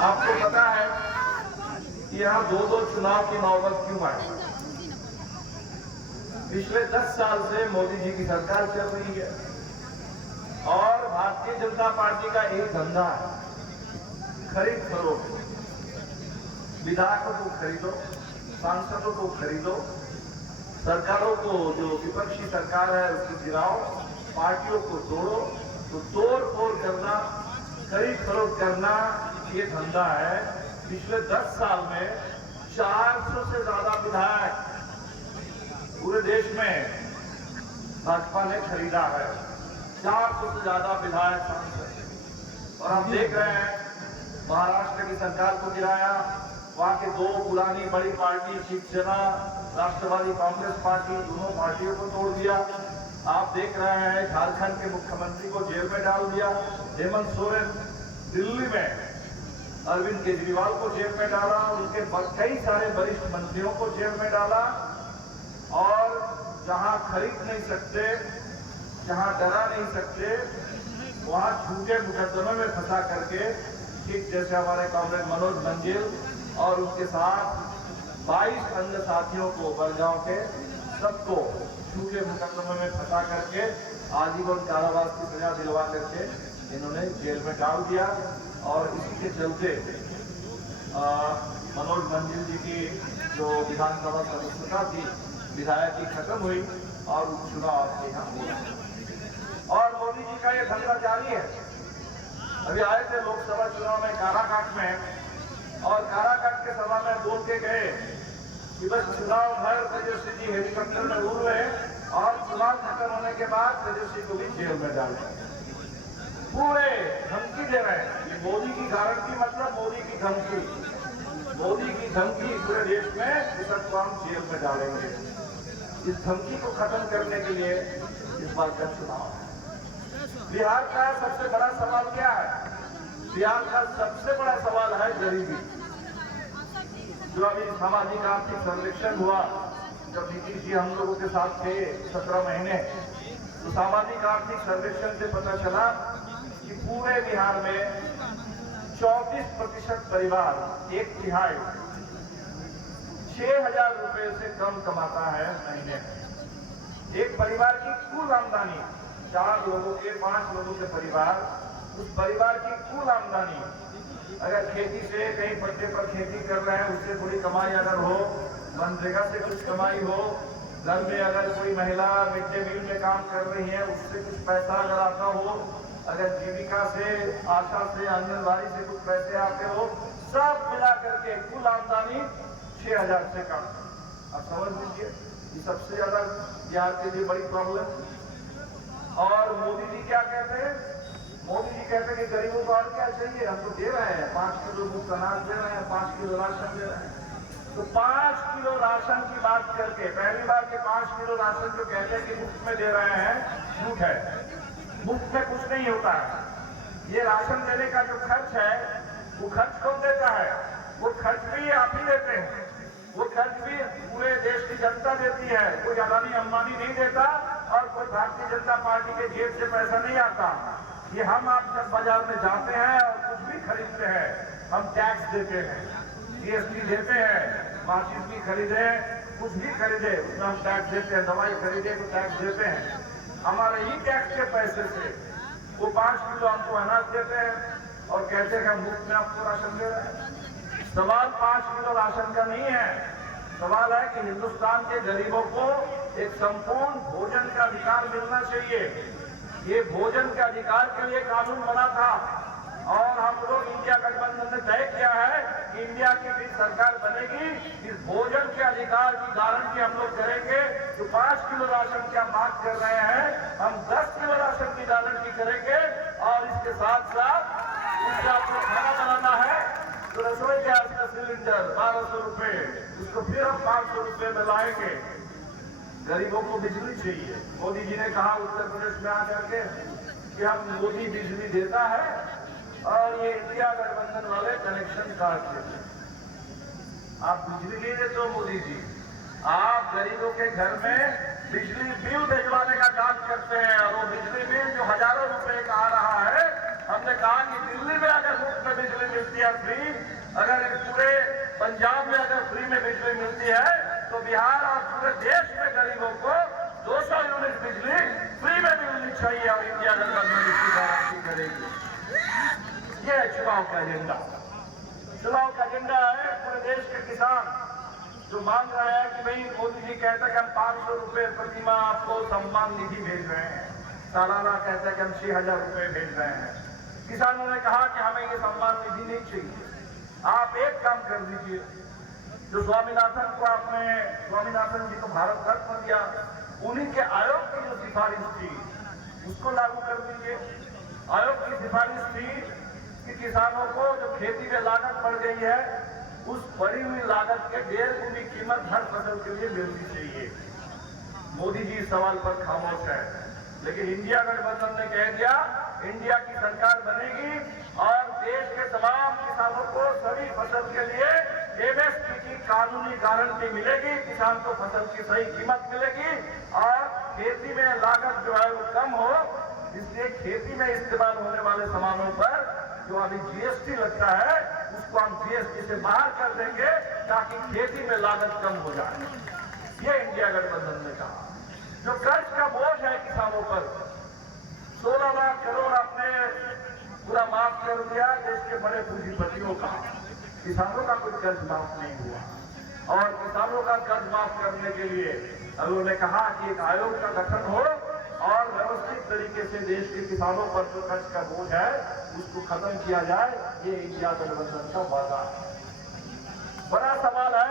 आपको पता है कि यहाँ दो चुनाव की नौबत क्यों आई? पिछले 10 साल से मोदी जी की सरकार चल रही है और भारतीय जनता पार्टी का एक धंधा है, खरीद फरोख्त। विधायकों को खरीदो, सांसदों को खरीदो, सरकारों को, जो विपक्षी सरकार है उसको गिराओ, पार्टियों को तोड़ो। तो तोड़ फोड़ करना, खरीद फरोख्त करना ये धंधा है। पिछले 10 साल में 400 से ज्यादा विधायक पूरे देश में भाजपा ने खरीदा है। 400 से ज्यादा विधायक सांसद। और हम देख रहे हैं महाराष्ट्र की सरकार को गिराया, वहां के दो पुरानी बड़ी पार्टी शिवसेना, राष्ट्रवादी कांग्रेस पार्टी, दोनों पार्टियों को तोड़ दिया। आप देख रहे हैं झारखंड के मुख्यमंत्री को जेल में डाल दिया, हेमंत सोरेन। दिल्ली में अरविंद केजरीवाल को जेल में डाला, उनके कई सारे वरिष्ठ मंत्रियों को जेल में डाला। और जहां खरीद नहीं सकते, जहां डरा नहीं सकते, वहां झूठे मुकदमे में फंसा करके, ठीक जैसे हमारे कांग्रेस मनोज मंजिल और उसके साथ 22 अन्य साथियों को, बड़गांव के सबको झूठे मुकदमे में फंसा करके आजीवन कारावास की सजा दिलवा करके इन्होंने जेल में डाल दिया। और इसी के चलते मनोज मंजिल जी की जो विधानसभा सदस्यता थी, विधायक की खत्म हुई और उपचुनाव आपके यहाँ हुआ। और मोदी जी का ये धंधा जारी है। अभी आए थे लोकसभा चुनाव में काराकाट में, और काराकाट के सभा में बोल के गए कि बस चुनाव भर तेजस्वी जी हेलीकॉप्टर में उड़ रहे और चुनाव खत्म होने के बाद तेजस्वी को भी जेल में डाल रहे। पूरे धमकी दे रहे हैं। ये मोदी की गारंटी मतलब मोदी की धमकी, मोदी की धमकी पूरे देश में सबको हम जेल में डालेंगे। इस धमकी को खत्म करने के लिए इस बार का चुनाव है। बिहार का सबसे बड़ा सवाल क्या है? बिहार का सबसे बड़ा सवाल है गरीबी। जो अभी सामाजिक आर्थिक सर्वेक्षण हुआ, जब नीतीश जी हम लोगों के साथ थे 17 महीने, तो सामाजिक आर्थिक सर्वेक्षण से पता चला कि पूरे बिहार में 34% परिवार, एक तिहाई, 6,000 रुपए से कम कमाता है महीने में। एक परिवार की कुल आमदनी, 4 लोगों के, 5 लोगों के परिवार, उस परिवार की कुल आमदनी, अगर खेती से कहीं पट्टे पर खेती कर रहे हैं उससे थोड़ी कमाई अगर हो, मनरेगा से कुछ कमाई हो, घर में अगर कोई महिला मिड डे मील में काम कर रही है उससे कुछ पैसा अगर आता हो, अगर जीविका से, आशा से, आंगनबाड़ी से कुछ पैसे आते हो, सब मिला करके कुल आमदनी 6,000 से कम। अब समझ लीजिए ये सबसे ज्यादा बिहार के लिए बड़ी प्रॉब्लम। और मोदी जी क्या कहते हैं? मोदी जी कहते हैं कि गरीबों को और क्या चाहिए, हम तो दे रहे हैं, 5 किलो मुफ्त अनाज दे रहे हैं, 5 किलो राशन दे रहे हैं। तो 5 किलो राशन की बात करके, पहली बार के 5 किलो राशन जो कहते हैं कि मुफ्त में दे रहे हैं, झूठ है। मुफ्त में कुछ नहीं होता है। ये राशन देने का जो खर्च है, वो खर्च कौन देता है? वो खर्च भी आप ही देते हैं, वो खर्च भी पूरे देश की जनता देती है। कोई अदानी अंबानी नहीं देता और कोई भारतीय जनता पार्टी के जेब से पैसा नहीं आता। ये हम आप जब बाजार में जाते हैं और कुछ भी खरीदते हैं, हम टैक्स देते हैं, जीएसटी देते हैं, माचिस भी खरीदे, कुछ भी खरीदे उसमें हम टैक्स देते हैं, दवाई खरीदे तो टैक्स देते हैं। हमारे ही टैक्स के पैसे से वो 5 किलो हमको अनाज देते हैं और कहते हैं कि हम मुफ्त में आपको राशन दे रहे हैं। सवाल 5 किलो राशन का नहीं है, सवाल है कि हिंदुस्तान के गरीबों को एक संपूर्ण भोजन का अधिकार मिलना चाहिए। ये भोजन के अधिकार के लिए कानून बना था और हम लोग इंडिया गठबंधन ने तय किया है कि इंडिया की भी सरकार बनेगी, इस भोजन के अधिकार की गारंटी हम लोग करेंगे। तो 5 किलो राशन की हम बात कर रहे हैं, हम 10 किलो राशन की गारंटी करेंगे। और इसके साथ साथ उससे आपको खाना बनाना है तो रसोई गैस का सिलेंडर 1200 रुपए, उसको फिर हम 500 रुपए में लाएंगे। गरीबों को बिजली चाहिए। मोदी जी ने कहा उत्तर प्रदेश में आकर के कि हम मोदी बिजली देता है और ये इंडिया गठबंधन वाले कनेक्शन काट देते हैं। आप बिजली नहीं देते हो मोदी जी, आप गरीबों के घर में बिजली बिल भिजवाने का काम करते हैं। और वो बिजली बिल जो हजारों रुपए का आ रहा है, हमने कहा कि दिल्ली में अगर मुफ्त में बिजली मिलती है फ्री, अगर पूरे पंजाब में अगर फ्री में बिजली मिलती है तो बिहार और पूरे देश में गरीबों को 200 यूनिट बिजली फ्री में मिलनी चाहिए और इंडिया गठबंधन इसकी गारंटी करेगी। ये है चुनाव का एजेंडा। चुनाव का एजेंडा है पूरे देश के किसान जो मांग रहे हैं कि भाई मोदी जी कहते हैं कि हम 500 रुपए प्रतिमा आपको सम्मान निधि भेज रहे हैं, सालाना कहते हैं कि हम 6,000 रुपए भेज रहे हैं। किसानों ने कहा कि हमें ये सम्मान निधि नहीं चाहिए, आप एक काम कर दीजिए, जो स्वामीनाथन को आपने, स्वामीनाथन जी को भारत रत्न दिया, उन्हीं के आयोग की जो सिफारिश थी उसको लागू कर दीजिए। आयोग की सिफारिश थी कि किसानों को जो खेती में लागत बढ़ गई है उस बढ़ी हुई लागत के 1.5 गुनी कीमत हर फसल के लिए मिलनी चाहिए। मोदी जी इस सवाल पर खामोश है, लेकिन इंडिया गठबंधन ने कह दिया इंडिया की सरकार बनेगी और देश के तमाम किसानों को सभी फसल के लिए एमएसपी की कानूनी गारंटी मिलेगी, किसान को फसल की सही कीमत मिलेगी और खेती में लागत जो है वो कम हो, इसलिए खेती में इस्तेमाल होने वाले सामानों पर जो अभी जीएसटी लगता है उसको हम जीएसटी से बाहर कर देंगे ताकि खेती में लागत कम हो जाए। ये इंडिया गठबंधन ने कहा। जो कर्ज का बोझ है किसानों पर 16 लाख करोड़ आपने पूरा माफ कर दिया देश के बड़े पूंजीपतियों का, किसानों का कोई कर्ज माफ नहीं हुआ। और किसानों का कर्ज माफ करने के लिए उन्होंने कहा कि एक आयोग का गठन हो और व्यवस्थित तरीके से देश के किसानों पर जो कर्ज का बोझ है उसको खत्म किया जाए। ये इंडिया गठबंधन का वादा है। बड़ा सवाल है।